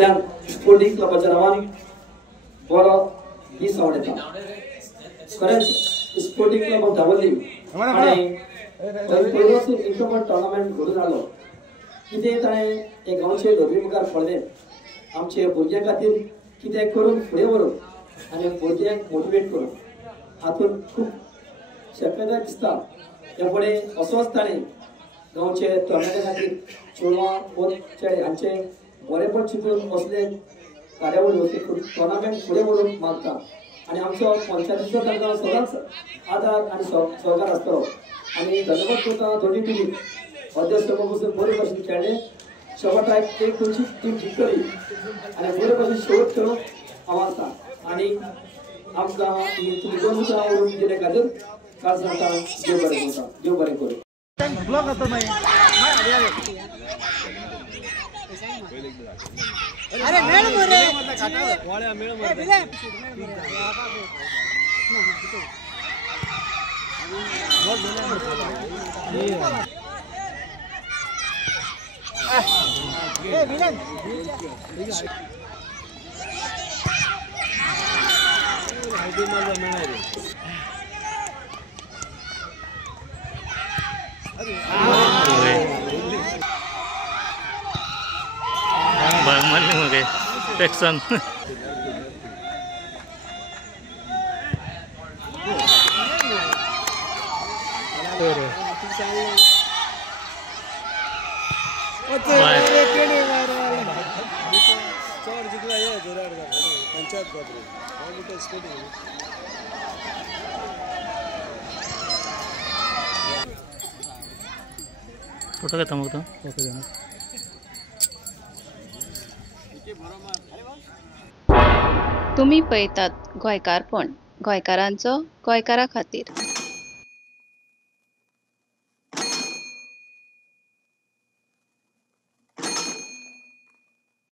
सगळ्यांक स्पोर्टिंग क्लबाच्या नावान बरो दीस आवडटा खरेंच स्पोर्टिंग क्लब ऑफ दाबोलीम आणि पयलोच इंटरमॅट टुर्नामेंट घडून आलो कितें ताणें हे गांवचे लोबी मुखार पडलें आमचे भुरग्यां खातीर कितें करून फुडें व्हरून आनी भुरग्यांक मोटिवेट करून हातूंत खूब शक्यताय दिसता हे फुडें असोच ताणें गांवचे तरणाट्यां खातीर चेडवां कोण चेडे हांचे बरेपण चिंतून असले कार्यावळी टुर्नामेंट फुडें व्हरून मागता आनी आमचो पंचायतीचो तांकां सदांच आदार आनी सहकार आसतलो आनी धन्यवाद करता दोनी टिमी अध्यक्ष बसून बरे भशेन खेळ्ळे शेवटाक एक खंयची टीम जिखतली आनी बरे भशेन शेवट खेळून आवाजता आनी आमकां ही तुमी दोन उतरां व्हरून दिले खातीर काल सांगता देव बरें करता देव बरें करूं अरे मेळ मोरे वाळ्या मेळ मोरे ए विलन हायदे मला मेळ रे Bang mana mungkin Texan. Photo घेता मग तो तुम्ही पळयतात गोंयकारपण गोंयकारांचो गोंयकारा खातीर।